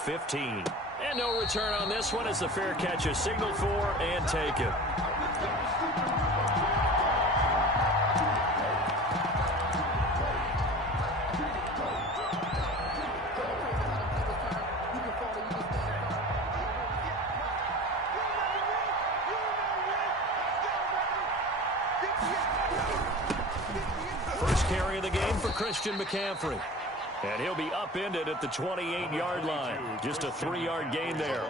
15. And no return on this one as the fair catch is signaled for and taken. First carry of the game for Christian McCaffrey. And he'll be upended at the 28-yard line. Just a 3-yard gain there.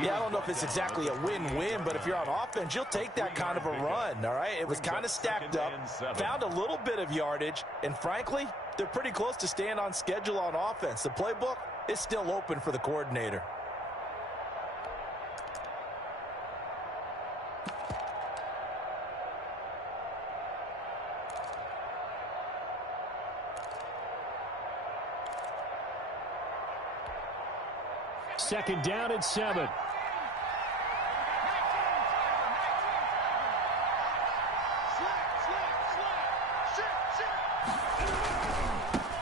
Yeah, I don't know if it's exactly a win-win, but if you're on offense, you'll take that kind of a run, all right? It was kind of stacked up, found a little bit of yardage, and frankly, they're pretty close to staying on schedule on offense. The playbook is still open for the coordinator. Second down and 7.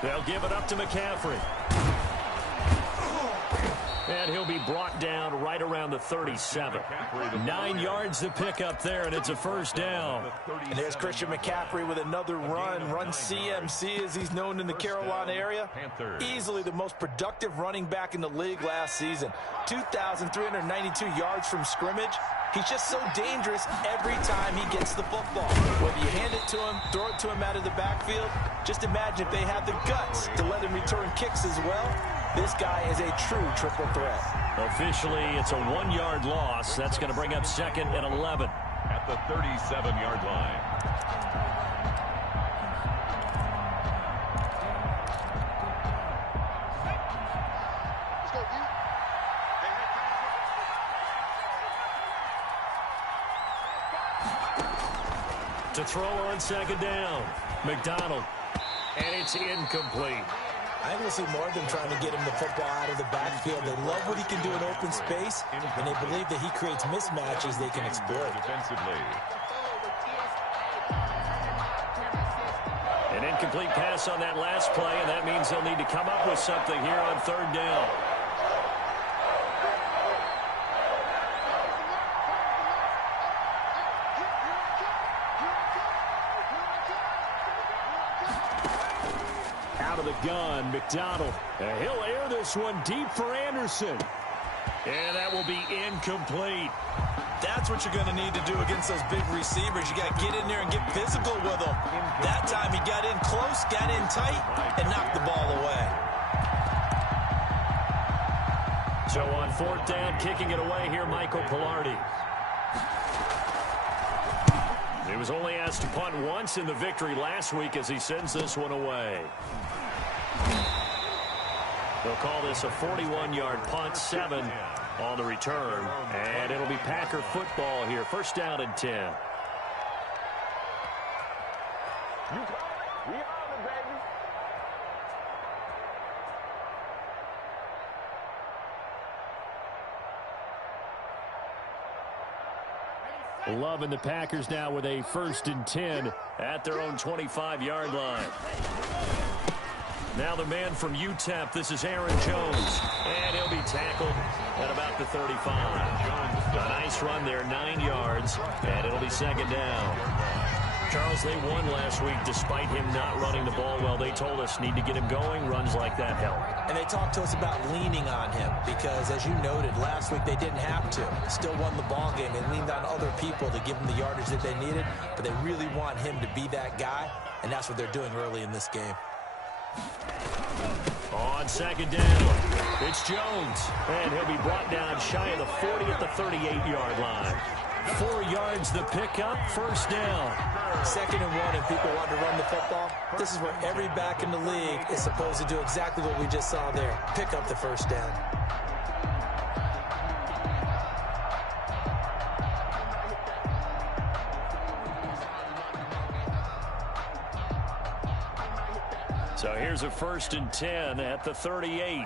They'll give it up to McCaffrey. And he'll be brought down right around the 37. 9 yards to pick up there, and it's a first down. And there's Christian McCaffrey with another run CMC as he's known in the Carolina area. Easily the most productive running back in the league last season. 2,392 yards from scrimmage. He's just so dangerous every time he gets the football. Whether you hand it to him, throw it to him out of the backfield, just imagine if they have the guts to let him return kicks as well. This guy is a true triple threat. Officially, it's a 1-yard loss. That's going to bring up second and 11. At the 37-yard line. To throw on second down, McDonald. And it's incomplete. I think we'll see more of them trying to get him the football out of the backfield. They love what he can do in open space, and they believe that he creates mismatches they can exploit. Defensively. An incomplete pass on that last play, and that means they'll need to come up with something here on third down. Out of the gun, McDonald. And he'll air this one deep for Anderson. And that will be incomplete. That's what you're going to need to do against those big receivers. You got to get in there and get physical with them. That time he got in close, got in tight, and knocked the ball away. So on fourth down, kicking it away here, Michael Pilardi. He was only asked to punt once in the victory last week as he sends this one away. They'll call this a 41-yard punt, 7 on the return. And it'll be Packer football here. First down and 10. Love and the Packers now with a first and 10 at their own 25-yard line. Now the man from UTEP, this is Aaron Jones. And he'll be tackled at about the 35. A nice run there, 9 yards, and it'll be second down. Charles, they won last week despite him not running the ball well. They told us need to get him going. Runs like that help. And they talked to us about leaning on him because, as you noted, last week they didn't have to. Still won the ball game. They leaned on other people to give them the yardage that they needed, but they really want him to be that guy, and that's what they're doing early in this game. On second down, it's Jones, and he'll be brought down shy of the 40 at the 38-yard line. 4 yards the pickup, first down. Second and 1, and people want to run the football. This is where every back in the league is supposed to do exactly what we just saw there. Pick up the first down. So here's a first and 10 at the 38.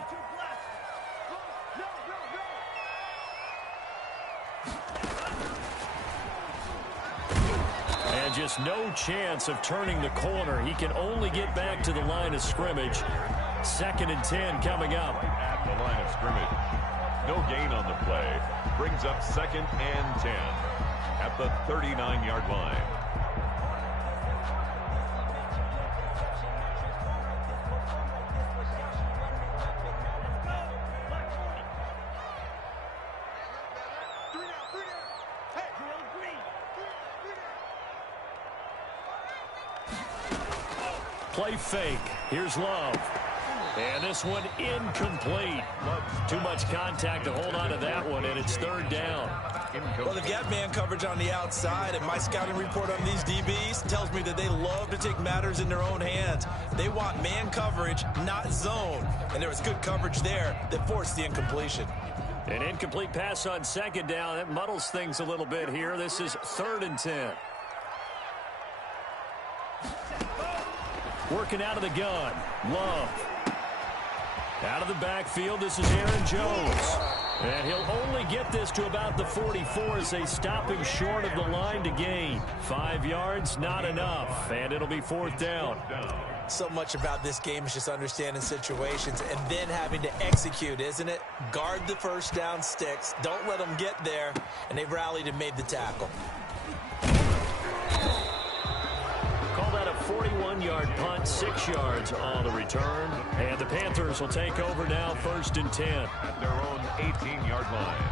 And just no chance of turning the corner. He can only get back to the line of scrimmage. 2nd and 10 coming up. At the line of scrimmage. No gain on the play. Brings up 2nd and 10 at the 39-yard line. Play fake. Here's Love. And this one incomplete. Too much contact to hold on to that one, and it's 3rd down. Well, they've got man coverage on the outside, and my scouting report on these DBs tells me that they love to take matters in their own hands. They want man coverage, not zone. And there was good coverage there that forced the incompletion. An incomplete pass on 2nd down. That muddles things a little bit here. This is 3rd and 10. Working out of the gun. Love. Out of the backfield, this is Aaron Jones. And he'll only get this to about the 44 as they stop him short of the line to gain. 5 yards, not enough. And it'll be 4th down. So much about this game is just understanding situations and then having to execute, isn't it? Guard the first down sticks. Don't let them get there. And they've rallied and made the tackle. Call that a 41-yard punt, 6 yards on the return. And the Panthers will take over now, 1st and 10. At their own 18-yard line.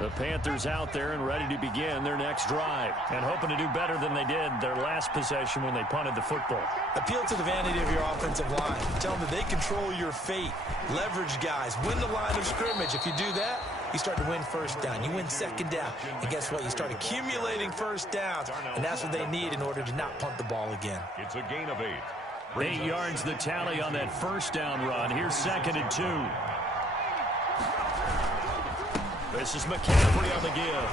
The Panthers out there and ready to begin their next drive. And hoping to do better than they did their last possession when they punted the football. Appeal to the vanity of your offensive line. Tell them that they control your fate. Leverage guys. Win the line of scrimmage. If you do that, you start to win 1st down. You win 2nd down. And guess what? You start accumulating 1st downs. And that's what they need in order to not punt the ball again. It's a gain of 8. 8 yards the tally on that 1st down run. Here's 2nd and 2. This is McCaffrey on the give.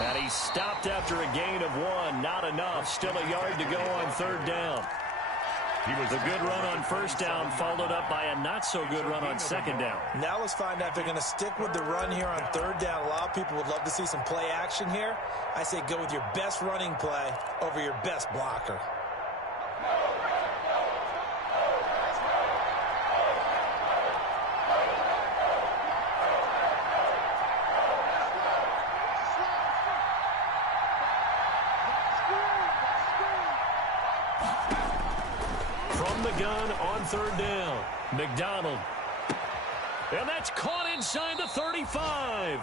And he stopped after a gain of 1. Not enough. Still a yard to go on 3rd down. He was a good run on 1st down, followed up by a not-so-good run on 2nd down. Now let's find out if they're going to stick with the run here on 3rd down. A lot of people would love to see some play action here. I say go with your best running play over your best blocker. Gun on 3rd down. McDonald. And that's caught inside the 35.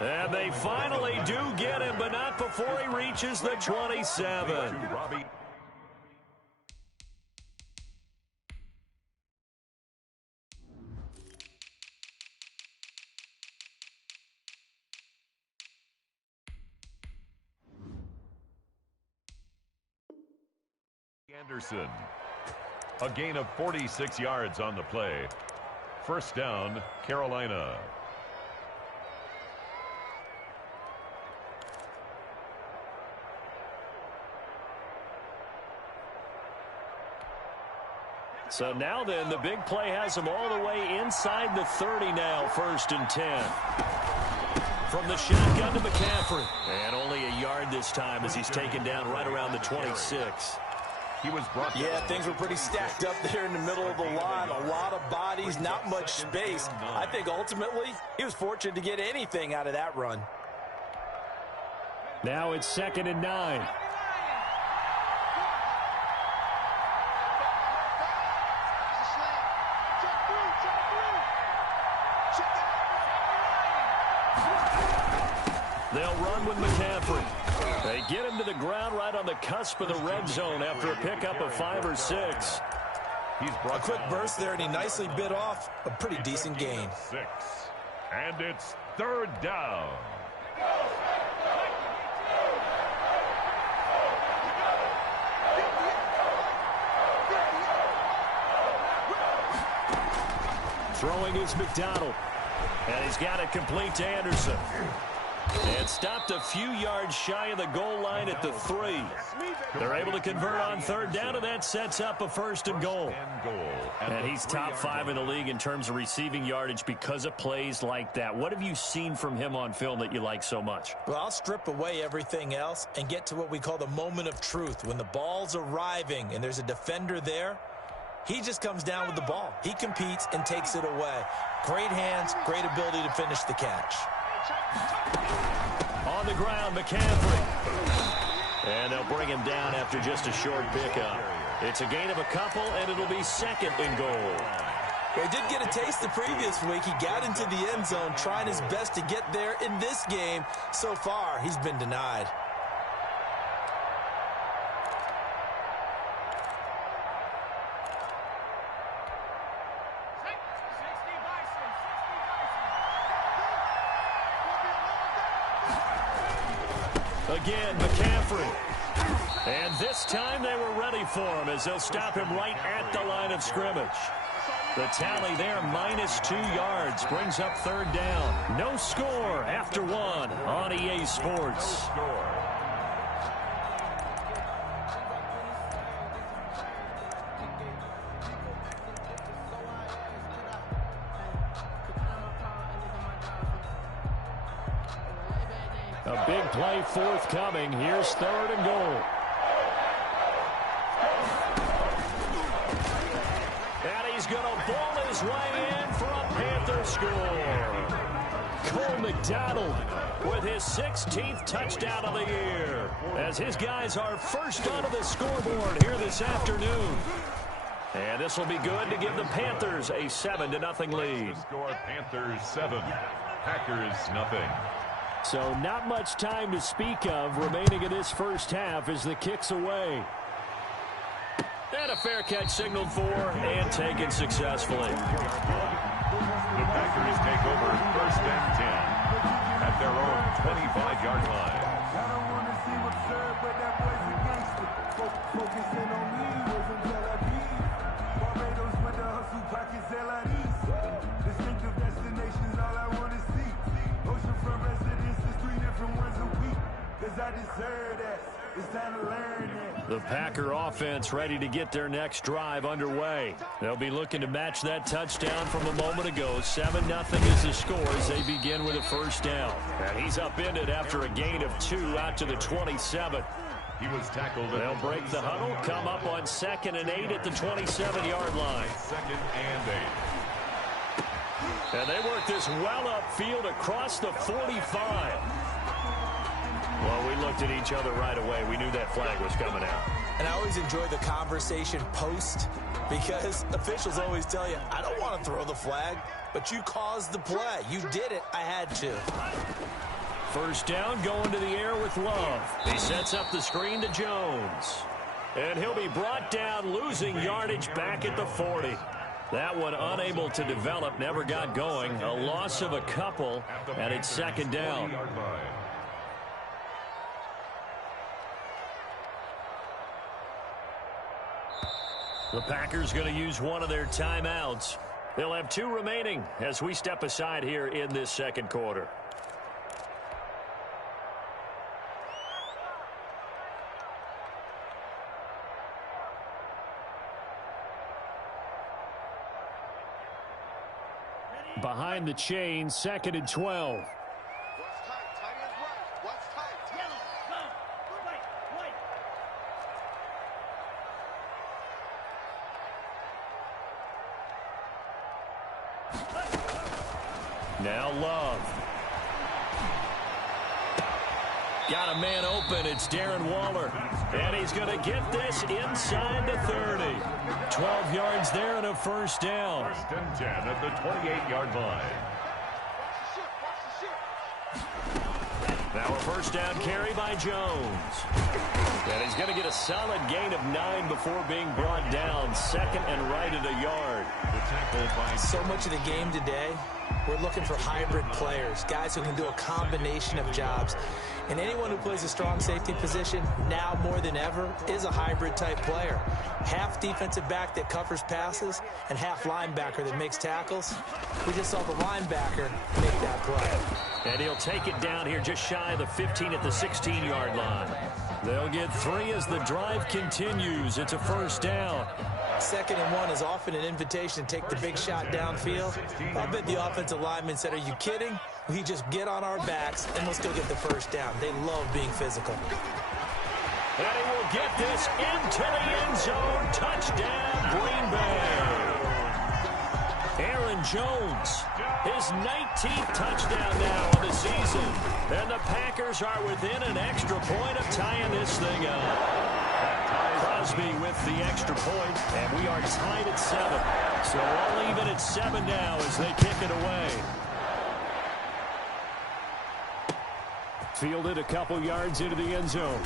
And they finally do get him, but not before he reaches the 27. Anderson. A gain of 46 yards on the play. 1st down, Carolina. So now then, the big play has him all the way inside the 30 now, 1st and 10. From the shotgun to McCaffrey. And only a yard this time as he's taken down right around the 26. He was brought down. Yeah, things were pretty stacked up there in the middle of the line. A lot of bodies, not much space. I think ultimately he was fortunate to get anything out of that run. Now it's 2nd and 9. They'll run with McCaffrey. They get him to the ground right on the cusp of the red zone after a pickup of 5 or 6. He's brought a quick burst there, and he nicely bit off a pretty decent gain. 6. And it's 3rd down. Throwing is McDonald. And he's got it complete to Anderson. And stopped a few yards shy of the goal line at the 3. They're able to convert on third down, and that sets up a 1st and goal. And he's top 5 in the league in terms of receiving yardage because of plays like that. What have you seen from him on film that you like so much? Well, I'll strip away everything else and get to what we call the moment of truth. When the ball's arriving and there's a defender there, he just comes down with the ball. He competes and takes it away. Great hands, great ability to finish the catch. On the ground, McCaffrey. And they'll bring him down after just a short pickup. It's a gain of a couple, and it'll be 2nd and goal. He did get a taste the previous week. He got into the end zone trying his best to get there in this game. So far, he's been denied. Again, McCaffrey. And this time they were ready for him as they'll stop him right at the line of scrimmage. The tally there, -2 yards, brings up 3rd down. No score after 1 on EA Sports. A big play forthcoming. Here's 3rd and goal. And he's going to ball his way in for a Panther score. Cole McDonald with his 16th touchdown of the year, as his guys are first onto the scoreboard here this afternoon. And this will be good to give the Panthers a 7-0 lead. Score Panthers 7, Packers 0. So not much time to speak of remaining in this first half as the kick's away. And a fair catch signaled for and taken successfully. The Packers take over 1st and 10 at their own 25-yard line. I don't want to see what's served, but that boy's a gangster. Focusing on me, was from Tel Aviv. Barbados with the hustle, pockets LIDs. Distinctive destinations, all I want to see. Oceanfront residences, 3 different ones a week. Cause I deserve that. It's time to learn that. The Packer offense ready to get their next drive underway. They'll be looking to match that touchdown from a moment ago. 7-0 is the score as they begin with a 1st down. And he's upended after a gain of 2 out to the 27. He was tackled. They'll break the huddle, come up on 2nd and 8 at the 27-yard line. 2nd and 8. And they work this well upfield across the 45. Well, we looked at each other right away. We knew that flag was coming out. And I always enjoy the conversation post because officials always tell you, I don't want to throw the flag, but you caused the play. You did it. I had to. 1st down, going to the air with Love. He sets up the screen to Jones. And he'll be brought down, losing yardage back at the 40. That one unable to develop, never got going. A loss of a couple, and it's 2nd down. The Packers going to use one of their timeouts. They'll have 2 remaining as we step aside here in this 2nd quarter. Behind the chain, 2nd and 12. Now Love. Got a man open. It's Darren Waller. And he's going to get this inside the 30. 12 yards there and a 1st down. 1st and 10 at the 28-yard line. Now a 1st down carry by Jones. And he's going to get a solid gain of 9 before being brought down. Second and right at a yard. So much of the game today, we're looking for hybrid players, guys who can do a combination of jobs. And anyone who plays a strong safety position, now more than ever, is a hybrid-type player. Half defensive back that covers passes and half linebacker that makes tackles. We just saw the linebacker make that play. And he'll take it down here just shy of the 15 at the 16-yard line. They'll get 3 as the drive continues. It's a first down. 2nd and 1 is often an invitation to take the big shot downfield. I bet the offensive lineman said, are you kidding? We just get on our backs and let's go get the first down. They love being physical. And he will get this into the end zone. Touchdown, Green Bay. Aaron Jones, his 19th touchdown now of the season. And the Packers are within an extra point of tying this thing up. Crosby with the extra point, and we are tied at 7. So all even at 7 now as they kick it away. Fielded a couple yards into the end zone.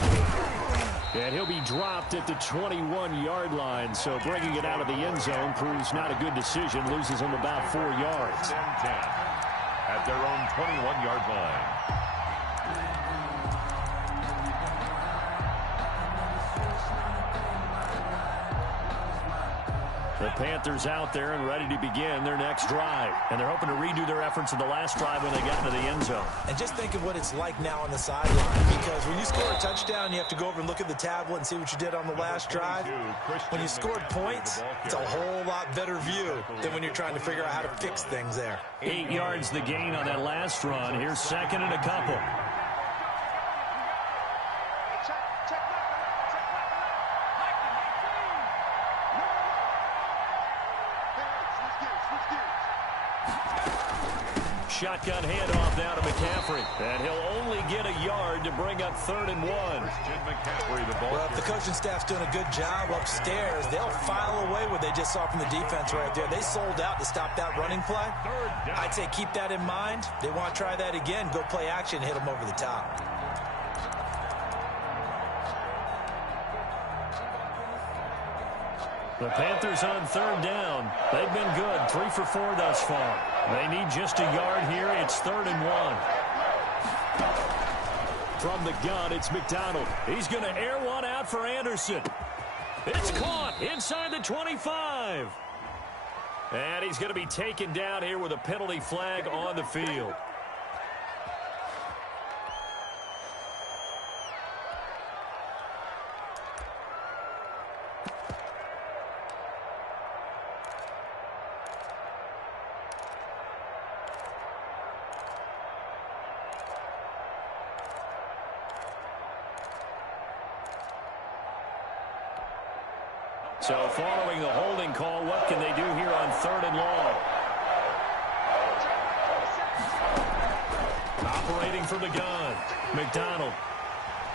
And he'll be dropped at the 21-yard line. So bringing it out of the end zone proves not a good decision. Loses him about 4 yards. 10 at their own 21-yard line. The Panthers out there and ready to begin their next drive. And they're hoping to redo their efforts in the last drive when they got into the end zone. And just think of what it's like now on the sideline. Because when you score a touchdown, you have to go over and look at the tablet and see what you did on the last drive. When you scored points, it's a whole lot better view than when you're trying to figure out how to fix things there. 8 yards the gain on that last run. Here's 2nd and a couple. Shotgun handoff now to McCaffrey. And he'll only get a yard to bring up 3rd and 1. Well, if the coaching staff's doing a good job upstairs, they'll file away what they just saw from the defense right there. They sold out to stop that running play. I'd say keep that in mind. They want to try that again. Go play action, hit them over the top. The Panthers on 3rd down. They've been good. 3 for 4 thus far. They need just a yard here. It's 3rd and 1. From the gun, it's McDonald. He's going to air one out for Anderson. It's caught inside the 25. And he's going to be taken down here with a penalty flag on the field. So following the holding call, what can they do here on 3rd and long? Operating from the gun. McDonald.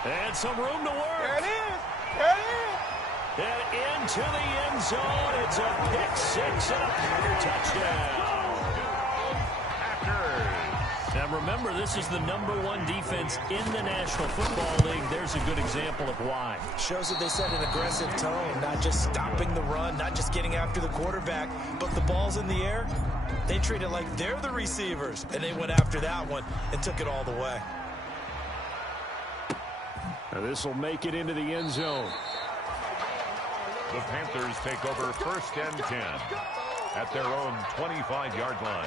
And some room to work. There it is. There it is. And into the end zone. It's a pick 6 and a Packer touchdown. Now remember, this is the #1 defense in the National Football League. There's a good example of why. Shows that they set an aggressive tone, not just stopping the run, not just getting after the quarterback, but the ball's in the air. They treat it like they're the receivers, and they went after that one and took it all the way. Now this will make it into the end zone. The Panthers take over 1st and 10 at their own 25-yard line.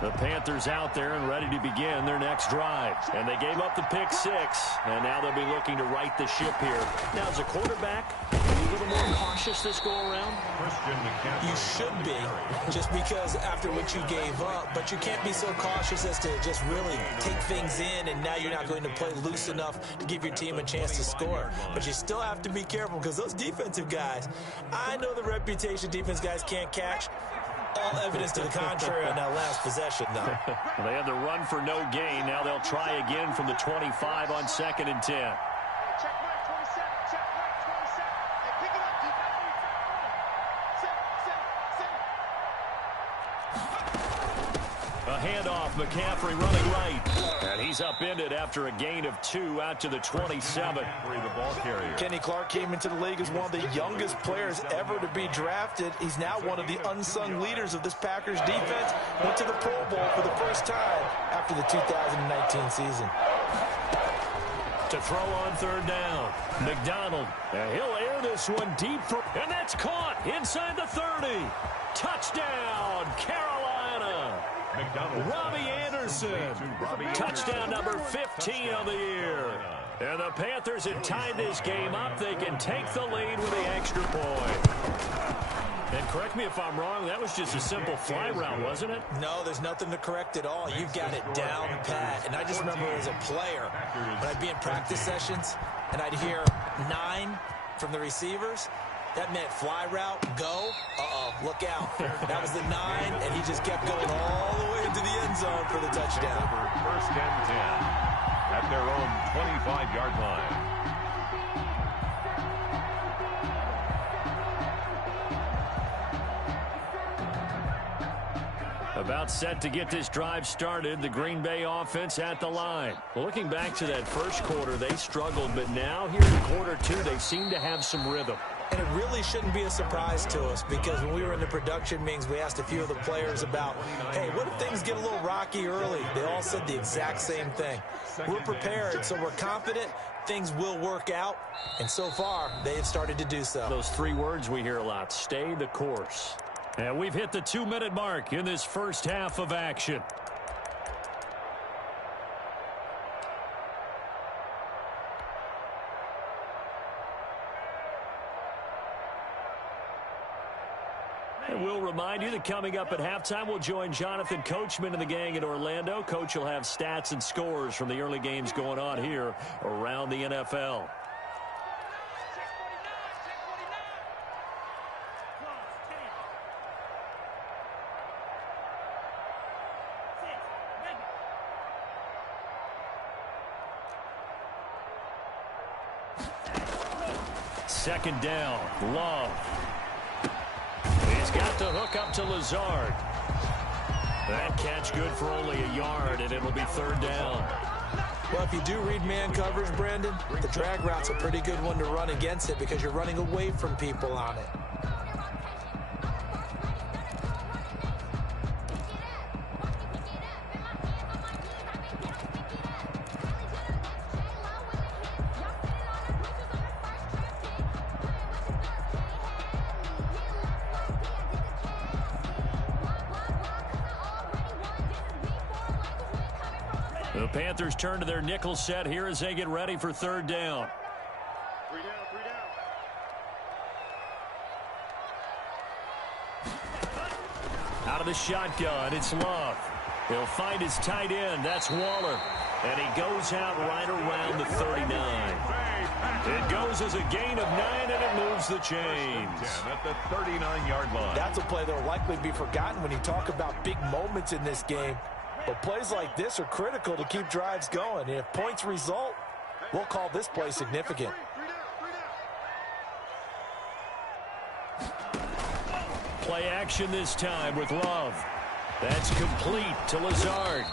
The Panthers out there and ready to begin their next drive. And they gave up the pick 6, and now they'll be looking to right the ship here. Now, as a quarterback, are you a little more cautious this go-around? You should be, just because after what you gave up, but you can't be so cautious as to just really take things in, and now you're not going to play loose enough to give your team a chance to score. But you still have to be careful, because those defensive guys, I know the reputation defense guys can't catch. All evidence to the contrary on that last possession, though. Well, they had the run for no gain. Now they'll try again from the 25 on 2nd and 10. handoff. McCaffrey running right. And he's upended after a gain of 2 out to the 27. The ball carrier. Kenny Clark came into the league as one of the youngest players ever to be drafted. He's now one of the unsung leaders of this Packers defense. Went to the Pro Bowl for the first time after the 2019 season. To throw on third down. McDonald. And he'll air this one deep. And that's caught inside the 30. Touchdown, Carolina. Robbie Anderson. Touchdown number 15 of the year. And the Panthers have tied this game up. They can take the lead with the extra point. And correct me if I'm wrong, that was just a simple fly route, wasn't it? No, there's nothing to correct at all. You've got it down pat. And I just remember as a player, when I'd be in practice sessions and I'd hear 9 from the receivers, that meant fly route, go, look out. That was the 9, and he just kept going all the way into the end zone for the touchdown. First and 10 at their own 25-yard line. About set to get this drive started, the Green Bay offense at the line. Looking back to that first quarter, they struggled, but now here in quarter 2, they seem to have some rhythm. And it really shouldn't be a surprise to us because when we were in the production meetings, we asked a few of the players about, hey, what if things get a little rocky early? They all said the exact same thing. We're prepared, so we're confident things will work out. And so far, they have started to do so. Those 3 words we hear a lot, stay the course. And we've hit the 2-minute mark in this first half of action. And we'll remind you that coming up at halftime, we'll join Jonathan Coachman and the gang in Orlando. Coach will have stats and scores from the early games going on here around the NFL. Second down, Love. He's got the hook up to Lazard. That catch good for only a yard, and it'll be third down. Well, if you do read man coverage, Brandon, the drag route's a pretty good one to run against it because you're running away from people on it. The Panthers turn to their nickel set here as they get ready for third down. 3 down, 3 down. Out of the shotgun, it's Love. He'll find his tight end. That's Waller. And he goes out right around the 39. It goes as a gain of 9, and it moves the chains. At the 39-yard line. That's a play that will likely be forgotten when you talk about big moments in this game. But plays like this are critical to keep drives going. And if points result, we'll call this play significant. Play action this time with Love. That's complete to Lazard.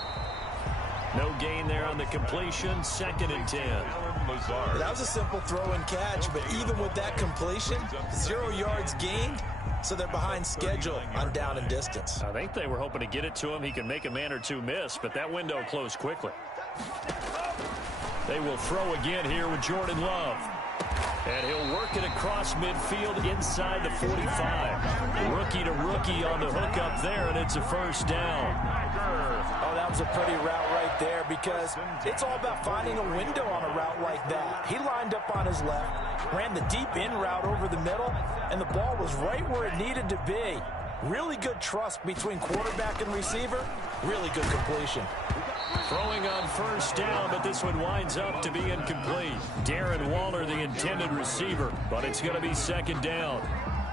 No gain there on the completion. Second and 10. That was a simple throw and catch, but even with that completion, 0 yards gained, so they're behind schedule on down and distance. I think they were hoping to get it to him. He can make a man or 2 miss, but that window closed quickly. They will throw again here with Jordan Love. And he'll work it across midfield inside the 45. Rookie to rookie on the hook up there, and it's a first down. Oh, that was a pretty route right there because it's all about finding a window on a route like that. He lined up on his left, ran the deep in route over the middle, and the ball was right where it needed to be. Really good trust between quarterback and receiver. Really good completion. Throwing on first down, but this one winds up to be incomplete. Darren Waller, the intended receiver, but it's going to be second down.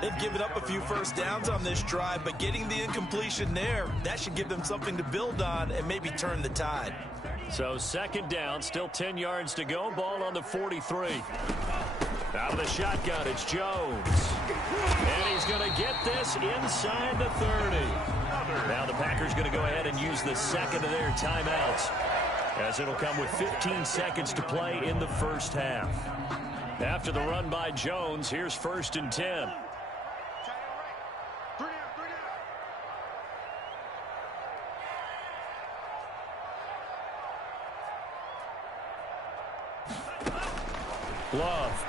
They've given up a few first downs on this drive, but getting the incompletion there, that should give them something to build on and maybe turn the tide. So second down, still 10 yards to go. Ball on the 43. Out of the shotgun, it's Jones. And he's going to get this inside the 30. Now the Packers going to go ahead and use the second of their timeouts, as it'll come with 15 seconds to play in the first half. After the run by Jones, here's 1st and 10. Love.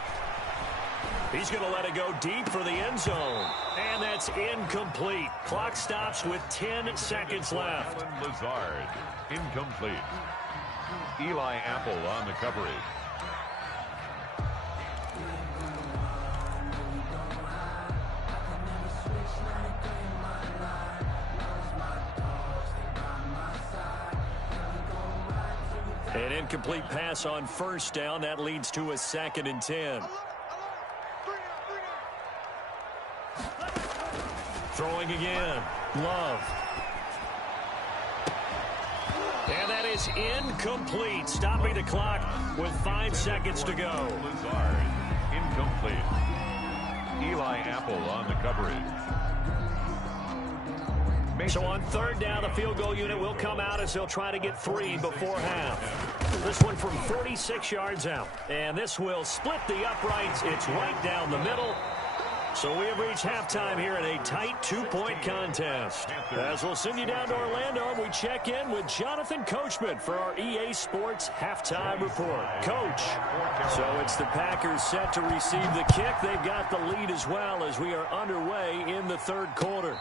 He's going to let it go deep for the end zone. And that's incomplete. Clock stops with 10 seconds left. Lazard, incomplete. Eli Apple on the coverage. An incomplete pass on 1st down. That leads to a 2nd and 10. Throwing again. Love. And that is incomplete. Stopping the clock with 5 seconds to go. Lazard, incomplete. Eli Apple on the coverage. So on 3rd down, the field goal unit will come out as they'll try to get 3 before half. This one from 46 yards out. And this will split the uprights. It's right down the middle. So we have reached halftime here in a tight 2-point contest. As we'll send you down to Orlando, we check in with Jonathan Coachman for our EA Sports Halftime Report. Coach, so it's the Packers set to receive the kick. They've got the lead as well as we are underway in the 3rd quarter.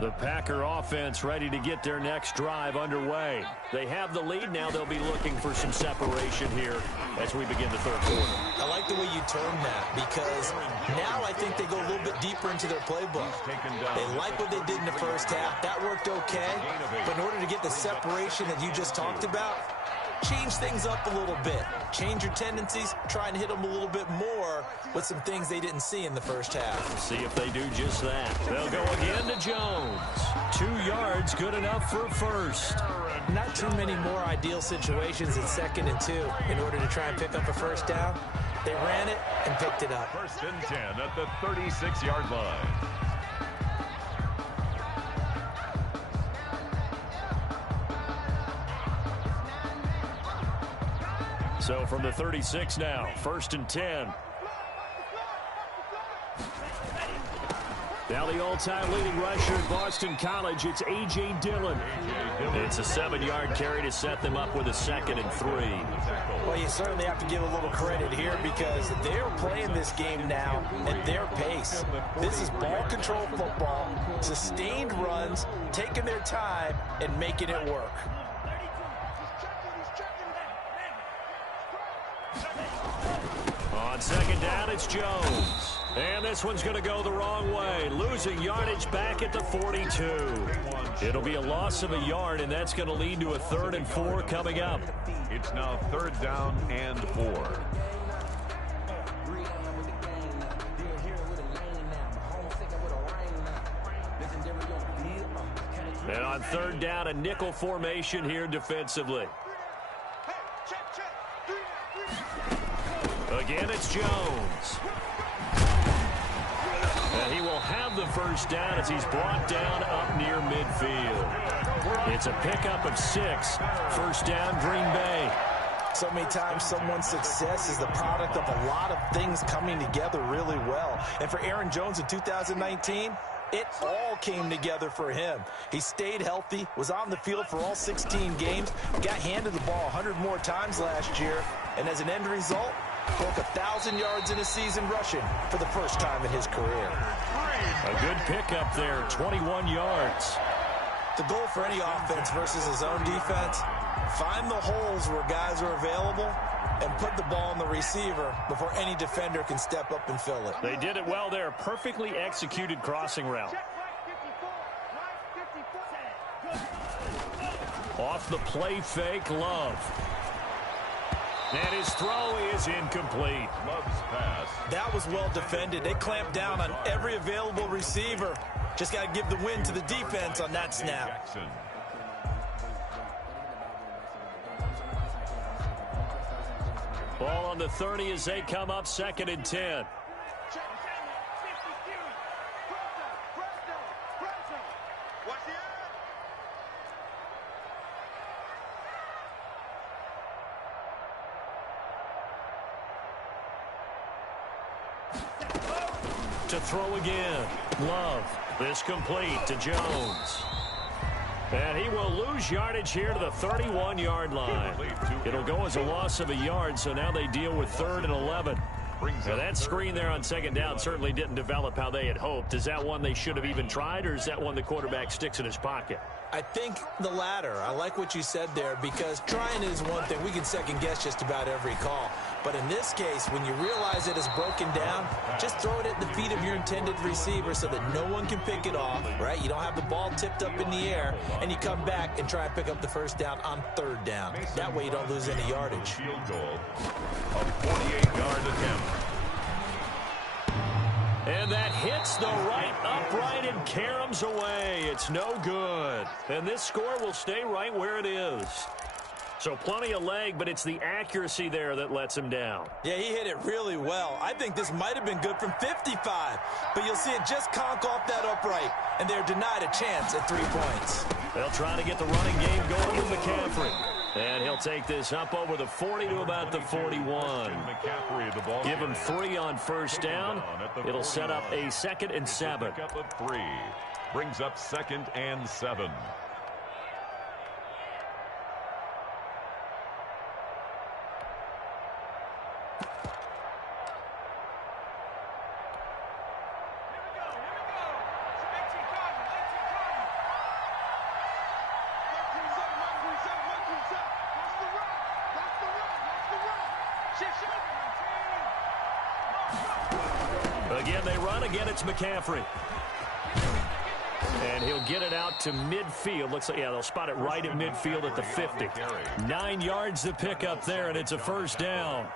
The Packer offense ready to get their next drive underway. They have the lead. Now they'll be looking for some separation here as we begin the 3rd quarter. I like the way you term that, because now I think they go a little bit deeper into their playbook. They like what they did in the first half. That worked okay. But in order to get the separation that you just talked about, change things up a little bit. Change your tendencies, try and hit them a little bit more with some things they didn't see in the first half. See if they do just that. They'll go again to Jones. 2 yards, good enough for 1st. Not too many more ideal situations in 2nd and 2 in order to try and pick up a 1st down. They ran it and picked it up. 1st and 10 at the 36-yard line. So from the 36 now, 1st and 10. Now the all-time leading rusher at Boston College, it's A.J. Dillon. It's a 7-yard carry to set them up with a 2nd and 3. Well, you certainly have to give a little credit here because they're playing this game now at their pace. This is ball control football, sustained runs, taking their time, and making it work. On 2nd down, it's Jones. And this one's going to go the wrong way. Losing yardage back at the 42. It'll be a loss of a yard, and that's going to lead to a 3rd and 4 coming up. It's now 3rd down and 4. And on 3rd down, a nickel formation here defensively. Again, it's Jones. And he will have the 1st down as he's brought down up near midfield. It's a pickup of 6. 1st down, Green Bay. So many times someone's success is the product of a lot of things coming together really well. And for Aaron Jones in 2019, it all came together for him. He stayed healthy, was on the field for all 16 games, got handed the ball 100 more times last year, and as an end result, broke 1,000 yards in a season rushing for the first time in his career. A good pickup there, 21 yards. The goal for any offense versus his own defense, find the holes where guys are available and put the ball on the receiver before any defender can step up and fill it. They did it well there. Perfectly executed crossing route. Off the play fake, Love. And his throw is incomplete. Love's pass. That was well defended. They clamped down on every available receiver. Just got to give the win to the defense on that snap. Jackson. Ball on the 30 as they come up 2nd and 10. To throw again. Love. This complete to Jones. And he will lose yardage here to the 31-yard line. It'll go as a loss of a yard, so now they deal with 3rd and 11. Now that screen there on 2nd down certainly didn't develop how they had hoped. Is that one they should have even tried, or is that one the quarterback sticks in his pocket? I think the latter. I like what you said there, because trying is one thing. We can second guess just about every call. But in this case, when you realize it is broken down, just throw it at the feet of your intended receiver so that no one can pick it off, right? You don't have the ball tipped up in the air, and you come back and try and pick up the 1st down on 3rd down. That way you don't lose any yardage. Field goal. A 48-yard attempt. And that hits the right upright and caroms away. It's no good. And this score will stay right where it is. So plenty of leg, but it's the accuracy there that lets him down. Yeah, he hit it really well. I think this might have been good from 55. But you'll see it just conk off that upright, and they're denied a chance at 3 points. They'll try to get the running game going with McCaffrey. And he'll take this up over the 40 to about the 41. Give him 3 on 1st down. It'll set up a 2nd and 7. Pickup of 3. Brings up 2nd and 7. Again, they run. Again, it's McCaffrey. And he'll get it out to midfield. Looks like, yeah, they'll spot it right at midfield at the 50. 9 yards to pick up there, and it's a 1st down.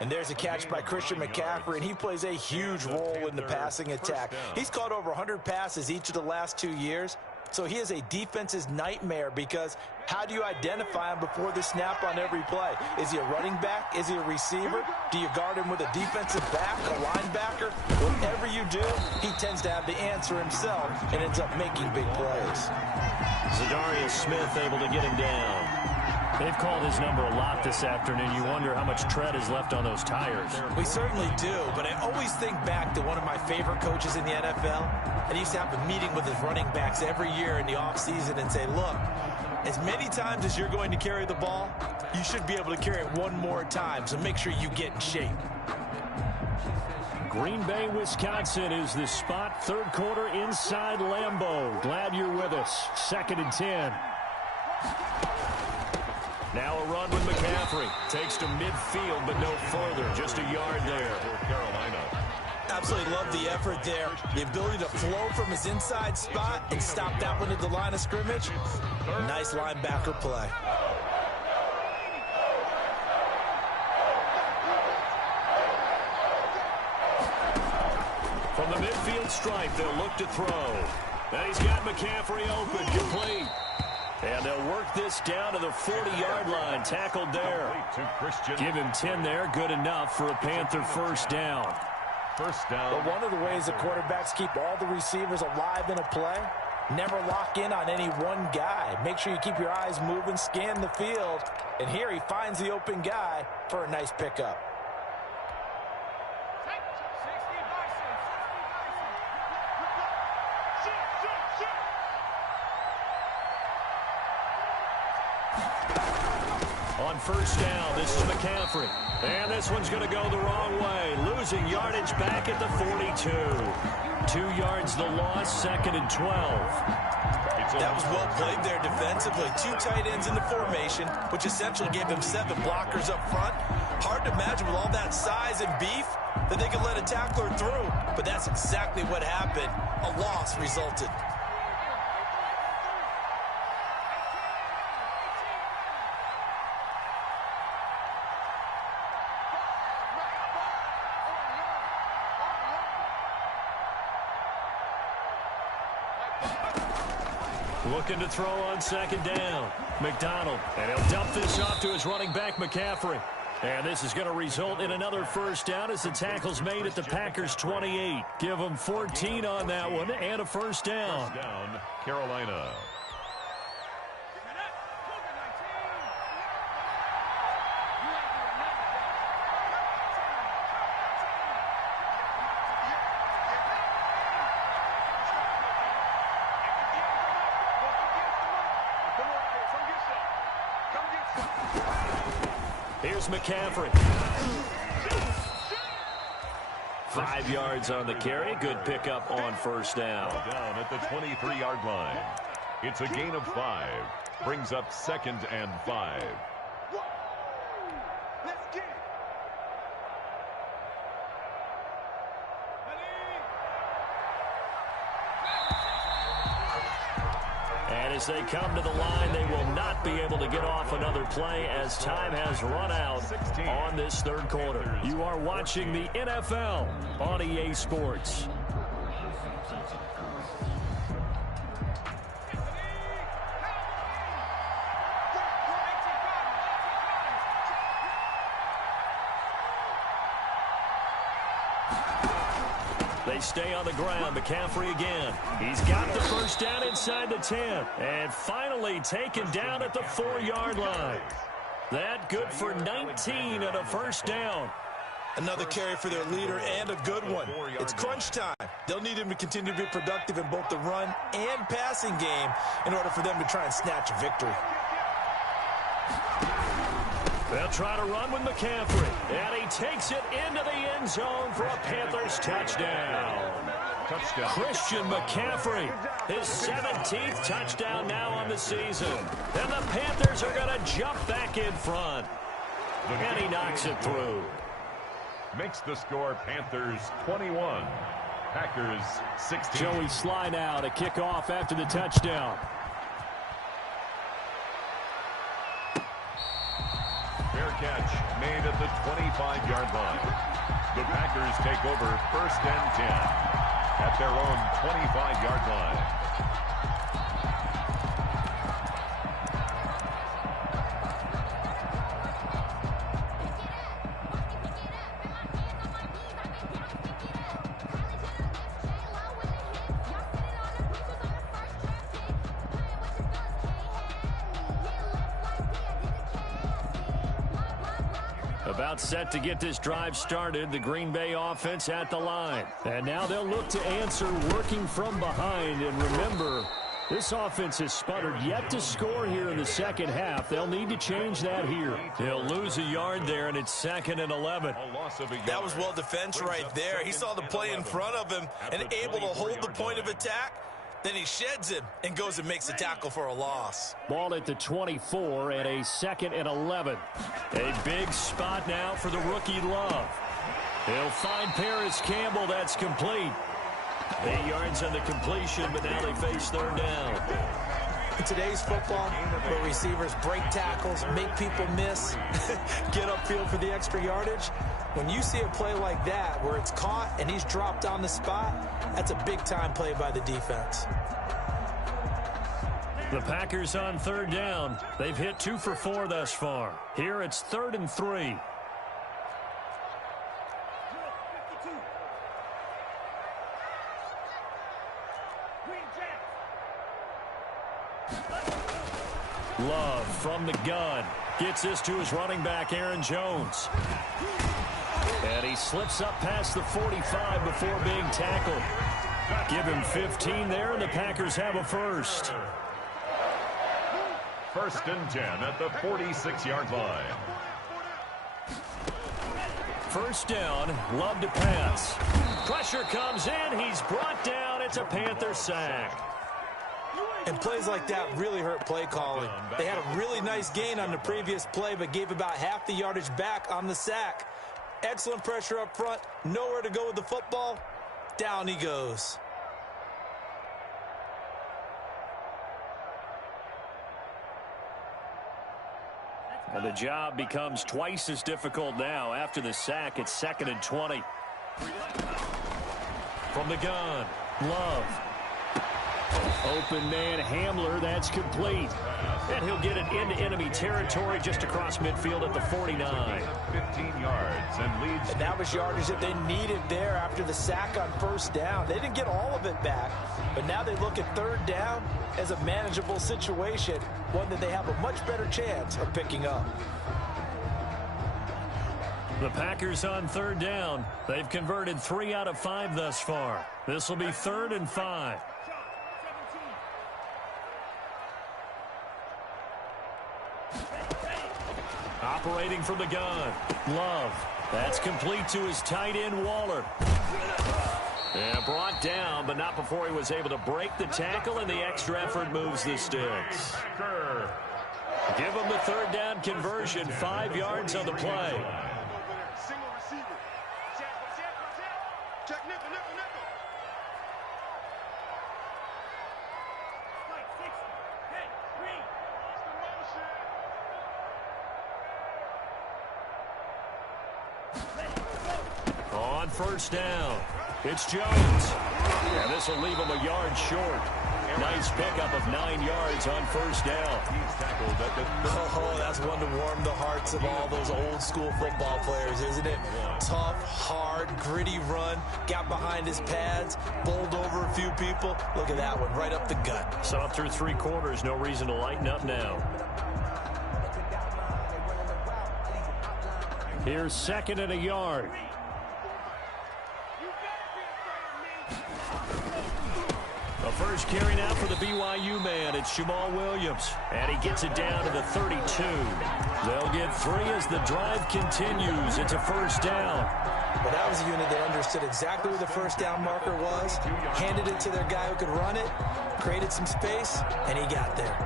And there's a catch by Christian McCaffrey, and he plays a huge role in the passing attack. He's caught over 100 passes each of the last 2 years. So he is a defense's nightmare, because how do you identify him before the snap on every play? Is he a running back? Is he a receiver? Do you guard him with a defensive back, a linebacker? Whatever you do, he tends to have the answer himself and ends up making big plays. Zadarius Smith able to get him down. They've called his number a lot this afternoon. You wonder how much tread is left on those tires. We certainly do, but I always think back to one of my favorite coaches in the NFL, and he used to have a meeting with his running backs every year in the offseason and say, look, as many times as you're going to carry the ball, you should be able to carry it one more time, so make sure you get in shape. Green Bay, Wisconsin is the spot. 3rd quarter inside Lambeau. Glad you're with us. 2nd and 10. Now a run with McCaffrey. Takes to midfield, but no further. Just a yard there. Carolina. Absolutely love the effort there. The ability to flow from his inside spot and stop that one at the line of scrimmage. Nice linebacker play. From the midfield stripe, they'll look to throw. And he's got McCaffrey open, complete. And they'll work this down to the 40-yard line. Tackled there. Give him 10 there. Good enough for a Panther 1st down. 1st down. But one of the ways the quarterbacks keep all the receivers alive in a play, never lock in on any one guy. Make sure you keep your eyes moving, scan the field. And here he finds the open guy for a nice pickup. On 1st down, this is McCaffrey. And this one's going to go the wrong way. Losing yardage back at the 42. 2 yards the loss, 2nd and 12. That was well played there defensively. 2 tight ends in the formation, which essentially gave them 7 blockers up front. Hard to imagine with all that size and beef that they could let a tackler through. But that's exactly what happened. A loss resulted. Looking to throw on second down. McDonald. And he'll dump this off to his running back, McCaffrey. And this is going to result in another first down as the tackle's made at the Packers' 28. Give them 14 on that one and a first down. First down, Carolina. Here's McCaffrey. 5 yards on the carry. Good pickup on first down. Down at the 23-yard line. It's a gain of 5. Brings up 2nd and 5. And as they come to the line, they will not be able to get off another play as time has run out on this third quarter. You are watching the NFL on EA Sports. They stay on the ground. McCaffrey again. He's got the first down inside the 10. And finally taken down at the 4-yard line. That good for 19 and a first down. Another carry for their leader and a good one. It's crunch time. They'll need him to continue to be productive in both the run and passing game in order for them to try and snatch a victory. They'll try to run with McCaffrey. And he takes it into the end zone for a Panthers touchdown. Christian McCaffrey, his 17th touchdown now on the season. And the Panthers are going to jump back in front. And he knocks it through. Makes the score Panthers 21. Packers 16. Joey Sly now to kick off after the touchdown. Fair catch made at the 25-yard line. The Packers take over 1st and 10 at their own 25-yard line. About set to get this drive started, the Green Bay offense at the line. And now they'll look to answer working from behind. And remember, this offense has sputtered yet to score here in the second half. They'll need to change that here. They'll lose a yard there, and it's 2nd and 11. That was well defense right there. He saw the play in front of him and able to hold the point of attack. Then he sheds him and goes and makes a tackle for a loss. Ball at the 24 and a 2nd and 11. A big spot now for the rookie Love. He'll find Paris Campbell. That's complete. 8 yards on the completion, but now they face 3rd down. In today's football, where receivers break tackles, make people miss, get upfield for the extra yardage, when you see a play like that where it's caught and he's dropped on the spot, that's a big-time play by the defense. The Packers on 3rd down. They've hit 2 for 4 thus far. Here it's 3rd and 3. Love from the gun. Gets this to his running back, Aaron Jones. And he slips up past the 45 before being tackled. Give him 15 there, and the Packers have a first. 1st and 10 at the 46-yard line. First down, Love to pass. Pressure comes in. He's brought down. It's a Panther sack. And plays like that really hurt play calling. They had a really nice gain on the previous play, but gave about half the yardage back on the sack. Excellent pressure up front. Nowhere to go with the football. Down he goes. And the job becomes twice as difficult now. After the sack, it's 2nd and 20. From the gun, Love. Open man Hamler, that's complete. And he'll get it into enemy territory just across midfield at the 49. 15 yards and leads. And that was yardage that they needed there after the sack on first down. They didn't get all of it back, but now they look at third down as a manageable situation, one that they have a much better chance of picking up. The Packers on third down. They've converted 3 out of 5 thus far. This will be 3rd and 5. Operating from the gun. Love. That's complete to his tight end, Waller. And brought down, but not before he was able to break the tackle, and the extra effort moves the sticks. Give him the third down conversion, 5 yards on the play. On first down, it's Jones. And this will leave him a yard short. Nice pickup of 9 yards on first down. Oh, that's one to warm the hearts of all those old school football players, isn't it? Tough, hard, gritty run. Got behind his pads, bowled over a few people. Look at that one, right up the gut. So up through 3 quarters, no reason to lighten up now. Here's 2nd and a yard. The first carry now for the BYU man. It's Jamal Williams. And he gets it down to the 32. They'll get 3 as the drive continues. It's a first down. Well, that was a unit that understood exactly where the first down marker was, handed it to their guy who could run it, created some space, and he got there.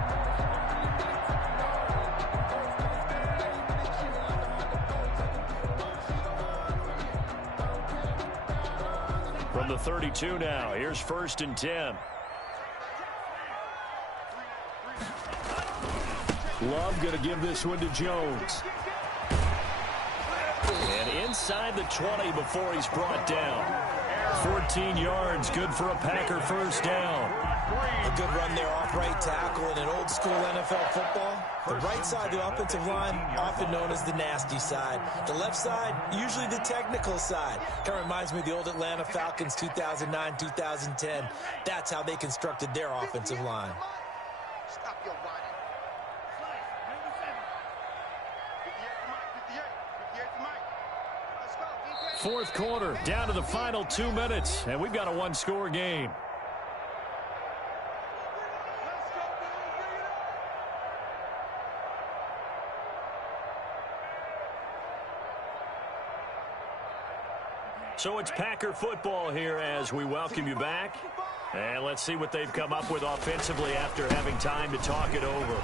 From the 32 now, here's 1st and 10. Love going to give this one to Jones. And inside the 20 before he's brought down. 14 yards, good for a Packer first down. A good run there off right tackle in an old school NFL football. The right side of the offensive line, often known as the nasty side. The left side, usually the technical side. Kind of reminds me of the old Atlanta Falcons 2009, 2010. That's how they constructed their offensive line. Stop your whining. 58 to Mike. Let's go. Fourth quarter, down to the final 2 minutes, and we've got a 1-score game. So it's Packer football here as we welcome you back. And let's see what they've come up with offensively after having time to talk it over.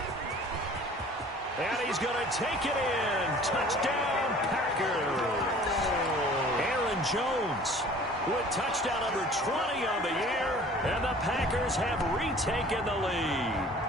And he's going to take it in. Touchdown, Packers. Aaron Jones with touchdown number 20 on the year. And the Packers have retaken the lead.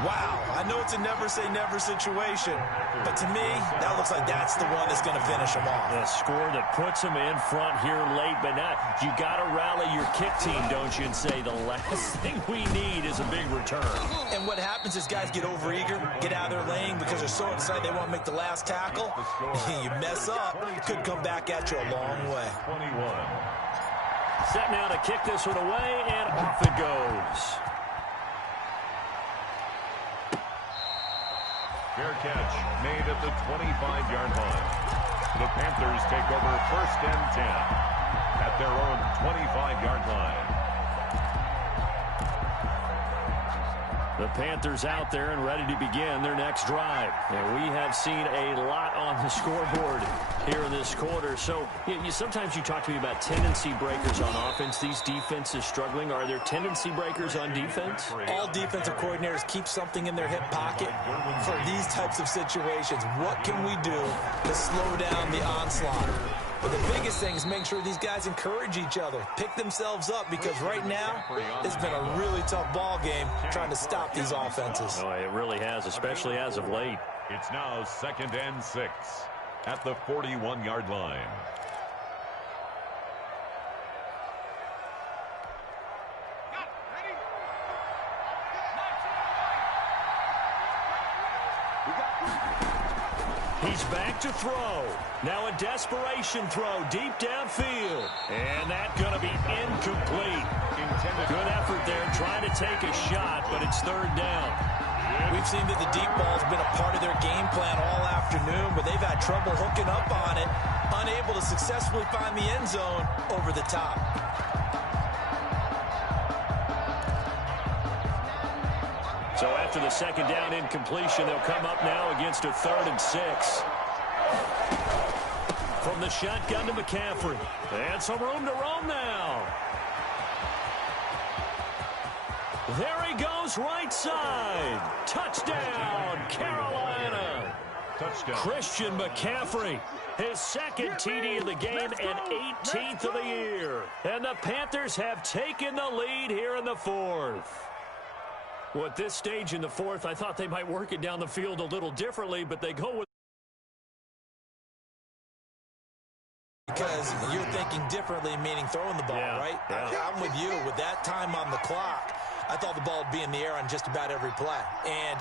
Wow, I know it's a never-say-never situation, but to me, that looks like that's the one that's going to finish them off. A score that puts them in front here late, but not. You got to rally your kick team, don't you, and say the last thing we need is a big return. And what happens is guys get overeager, get out of their lane because they're so excited they want to make the last tackle. You mess up, could come back at you a long way. 21. Set now to kick this one away, and off it goes. Fair catch made at the 25-yard line. The Panthers take over 1st and 10 at their own 25-yard line. The Panthers out there and ready to begin their next drive. And we have seen a lot on the scoreboard here in this quarter. So sometimes you talk to me about tendency breakers on offense. These defenses struggling. Are there tendency breakers on defense? All defensive coordinators keep something in their hip pocket for these types of situations. What can we do to slow down the onslaught? But the biggest thing is make sure these guys encourage each other, pick themselves up, because right now it's been a really tough ball game trying to stop these offenses. Oh, it really has, especially as of late. It's now 2nd and 6 at the 41-yard line. back to throw. Now a desperation throw deep downfield. And that's going to be incomplete. Good effort there trying to take a shot, but it's third down. We've seen that the deep ball's been a part of their game plan all afternoon, but they've had trouble hooking up on it, unable to successfully find the end zone over the top. So after the second down incompletion, they'll come up now against a 3rd and 6. From the shotgun to McCaffrey. And some room to roam now. There he goes, right side. Touchdown, Carolina. Touchdown. Christian McCaffrey, his second TD of the game and 18th of the year. And the Panthers have taken the lead here in the 4th. Well, at this stage in the 4th, I thought they might work it down the field a little differently, but they go with... Because you're thinking differently, meaning throwing the ball, right? Yeah. I'm with you. With that time on the clock, I thought the ball would be in the air on just about every play. And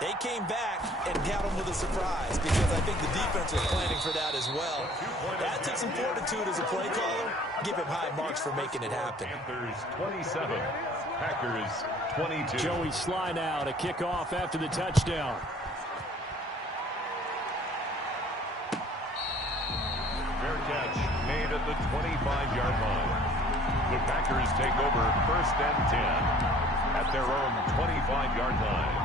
they came back and got them with a surprise because I think the defense was planning for that as well. That took some fortitude as a play caller. Give him high marks for making it happen. Panthers 27, Packers 22. Joey Sly now to kick off after the touchdown. Fair catch made at the 25-yard line. The Packers take over 1st and 10 at their own 25-yard line.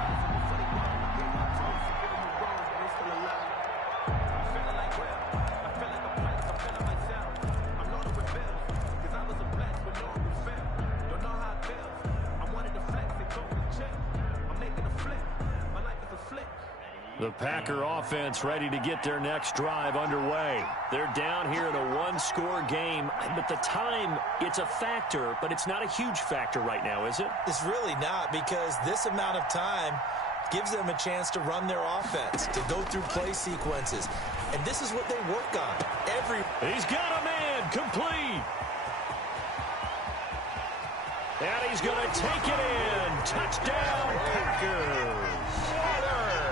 The Packer offense ready to get their next drive underway. They're down here in a one-score game, but the time, it's a factor, but it's not a huge factor right now, is it? It's really not, because this amount of time gives them a chance to run their offense, to go through play sequences. And this is what they work on. He's got a man, complete. And he's going to take it in. Touchdown, Packers.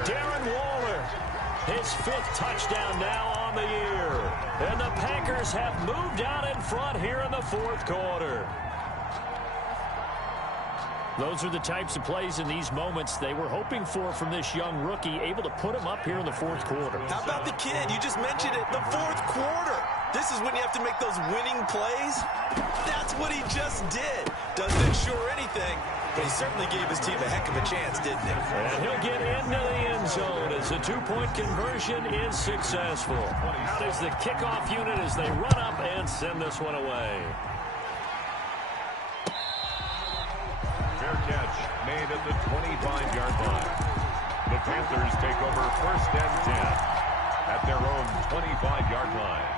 Darren Waller, his 5th touchdown now on the year. And the Packers have moved out in front here in the 4th quarter. Those are the types of plays in these moments they were hoping for from this young rookie, able to put him up here in the 4th quarter. How about the kid? You just mentioned it, the 4th quarter. This is when you have to make those winning plays. That's what he just did. Doesn't ensure anything, but he certainly gave his team a heck of a chance, didn't he? And he'll get into the end zone as the 2-point conversion is successful. Out is the kickoff unit as they run up and send this one away. Fair catch made at the 25-yard line. The Panthers take over 1st and 10 at their own 25-yard line.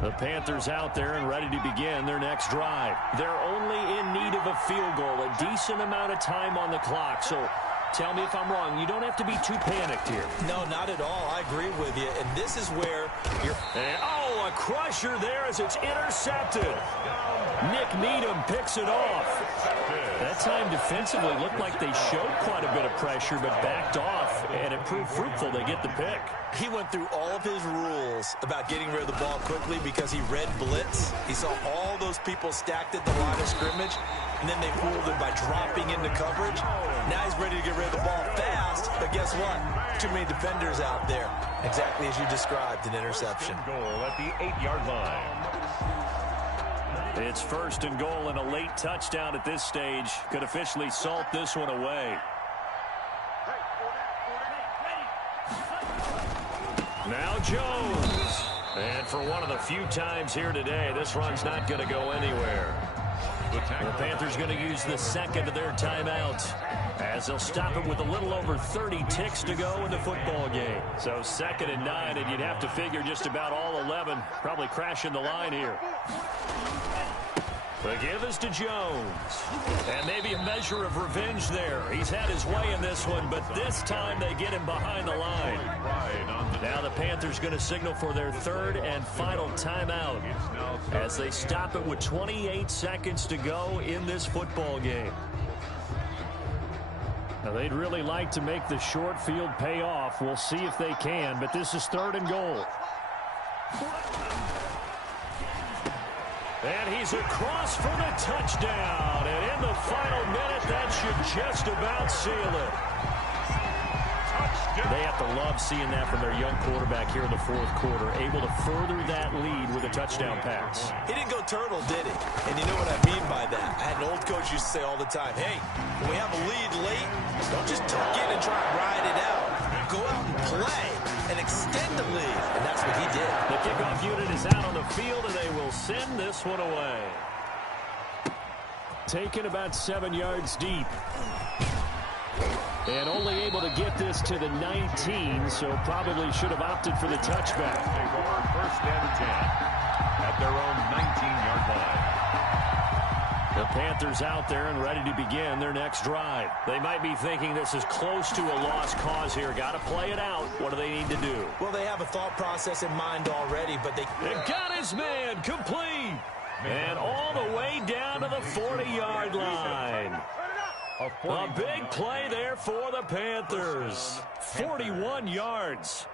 The Panthers out there and ready to begin their next drive. They're only in need of a field goal, a decent amount of time on the clock. So tell me if I'm wrong. You don't have to be too panicked here. No, not at all. I agree with you. And this is where you're... Oh, a crusher there as it's intercepted. Nick Needham picks it off. That time defensively looked like they showed quite a bit of pressure but backed off, and it proved fruitful. They get the pick. He went through all of his rules about getting rid of the ball quickly because he read blitz. He saw all those people stacked at the line of scrimmage, and then they fooled him by dropping into coverage. Now he's ready to get rid of the ball fast, but guess what? Too many defenders out there. Exactly as you described, an interception. Goal at the 8-yard line. It's 1st and goal and a late touchdown at this stage. Could officially salt this one away. Now Jones. And for one of the few times here today, this run's not going to go anywhere. The Panthers going to use the 2nd of their timeout as they'll stop it with a little over 30 ticks to go in the football game. So 2nd and 9, and you'd have to figure just about all 11 probably crashing the line here. The give is to Jones. And maybe a measure of revenge there. He's had his way in this one, but this time they get him behind the line. Now the Panthers going to signal for their third and final timeout as they stop it with 28 seconds to go in this football game. Now they'd really like to make the short field pay off. We'll see if they can, but this is 3rd and goal. And he's across for the touchdown. And in the final minute, that should just about seal it. They have to love seeing that from their young quarterback here in the 4th quarter, able to further that lead with a touchdown pass. He didn't go turtle, did he? And you know what I mean by that. I had an old coach used to say all the time, hey, when we have a lead late, don't just tuck in and try and ride it out. Go out and play and extend the lead. And that's what he did. The kickoff unit is out on the field, and they will send this one away. Taken about 7 yards deep. And only able to get this to the 19, so probably should have opted for the touchback. Take over 1st and 10 at their own 19-yard line. The Panthers out there and ready to begin their next drive. They might be thinking this is close to a lost cause here. Got to play it out. What do they need to do? Well, they have a thought process in mind already, but they got his man complete. And all the way down to the 40-yard line. A big play there for the Panthers. 41 yards.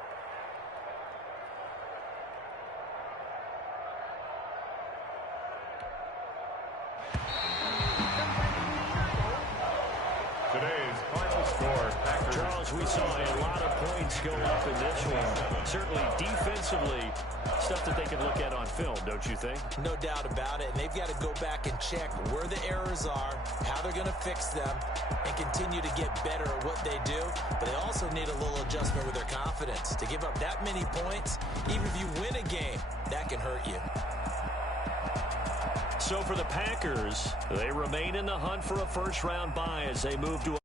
Today's final score, Packers. Charles, we saw a lot of points go up in this one. Certainly defensively, stuff that they can look at on film, don't you think? no doubt about it. And they've got to go back and check where the errors are, how they're going to fix them, and continue to get better at what they do. But they also need a little adjustment with their confidence. To give up that many points, even if you win a game, that can hurt you. So for the Packers, they remain in the hunt for a first-round bye as they move to